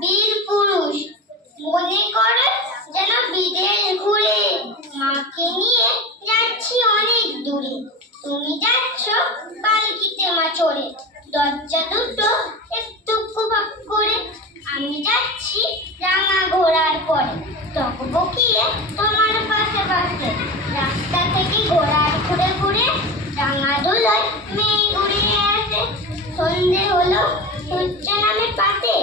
বীর পুরুষ। মনে করে যেন বিদেশ ঘুরে। মাকে নিয়ে যাচ্ছি অনেক দূরে। তুমি যাচ্ছ পালকিতে মা চড়ে দরজা দুটো একটু ফাঁক করে। আমি যাচ্ছি রাঙা ঘোড়ার পরে। টকবকিয়ে তোমার পাশে পাশে। রাস্তা থেকে ঘোড়ার ঘুরে ঘুরে রাঙা দোলায় মেয়ে ঘুরিয়ে আসে। সন্ধে হলো সূর্য নামে পাতে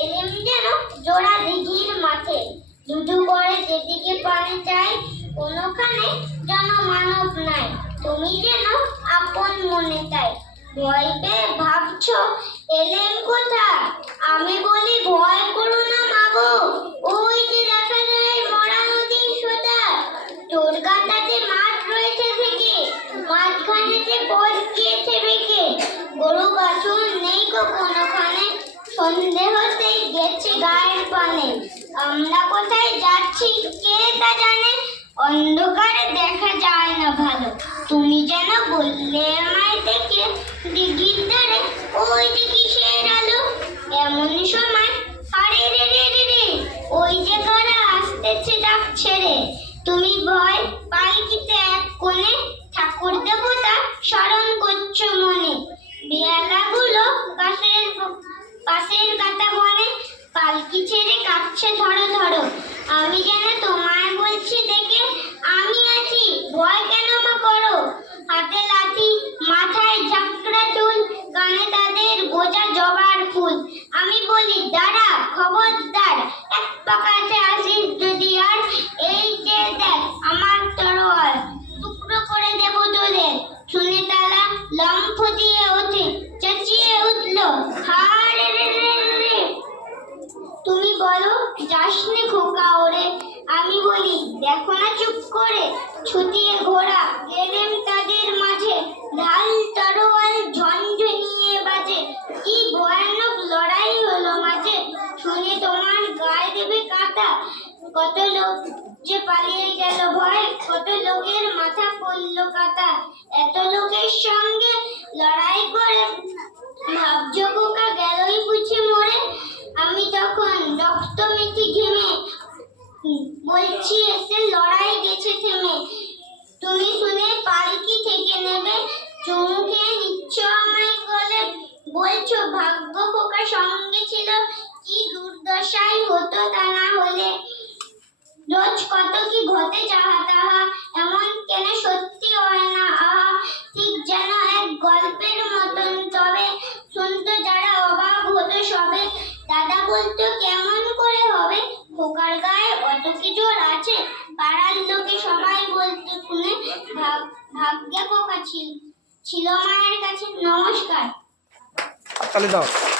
এলেম যেন জোড়া দিঘির মাঠে দুধু করে যেদিকে পানে চাই কোনোখানে জনমানব নাই। তুমি যেন আপন মনে তাই ভয় পেয়ে ভাবছ এলেম কোথায়? আমি বলি, ভয় করো না মাগো ওই যে দেখা যায় মরা নদীর সোতা তোর গাটাতে মাঠ রয়েছে থেকে মাঝখানেতে পথ গিয়েছে বেঁকে গরু বাছুর নেই গো কোনোখানে সন্ধে হতেই গেছে গায়ের পানে আমরা কোথায় যাচ্ছি কে তা জানে? অন্ধকারে দেখা যায় না ভালো। তুমি যেন বললে আমায় দেখে, দিঘির ধারে ওই যে কিসের আলো। এমন সময়, আরে রে রে রে রে, ওই যে কারা আসতেছে ডাক ছেড়ে। তুমি ভয় পালকিতে এক কোণে ঠাকুর দেবতা স্মরণ ছেড়ে কাঁপছে ধরো ধরো। আমি যেন তোমায় বলছি দেখে আমি আছি। ভয় কেন মা করো? হাতে লাঠি, মাথায় ঝাঁকড়া চুল, কানে তাদের গোজা জবার ফুল। আমি বলি, দাঁড়া, খবরদার, এক পাকাতে আসিস যদি আর এই যে দেখ আমার তরোয়াল টুকরো করে দেব তোদের শুনে তারা লম্ফ দিয়ে ওঠে চেঁচিয়ে উঠল হারে রে রে রে তুমি বলো, যাসনি খোকা ওরে। আমি বলি, দেখো না চুপ করে, ছুটিয়ে ঘোড়া গেলেম তাদের মাঝে। ঢাল তরোয়াল ঝনঝনিয়ে বাজে। কি ভয়ানক লড়াই হলো মাঝে। শুনে তোমার গায়ে দেবে কাটা। কত লোক যে পালিয়ে গেল ভয়, কত লোকের মাথা পড়ল কাটা। এত লোকের সঙ্গে লড়াই করে ভাবছ খোকা গেলই বুঝি মরে আমি তখন রক্ত মেখে ঘেমে বলছি, এসে লড়াই গেছে থেমে। তুমি শুনে পালকি থেকে নেবে। চমকে নিচ্ছ আমায় গলে। বলছো, ভাগ্য খোকা সঙ্গে ছিল কি দুর্দশাই হতো তা না হলে। রোজ কত কি ঘটে যাহা তাহা, এমন কেন সত্যি হয় না? আহা, ঠিক যেন এক গল্পের মতন। তবে শুনতো যারা অবাক হতো সবে। দাদা বলতো, কেমন করে হবে খোকার কি জোর আছে? পাড়ার লোকে সবাই বলতো শুনে ভাগ- ভাগ্যে পোকা ছিল। ছিল মায়ের কাছে নমস্কার।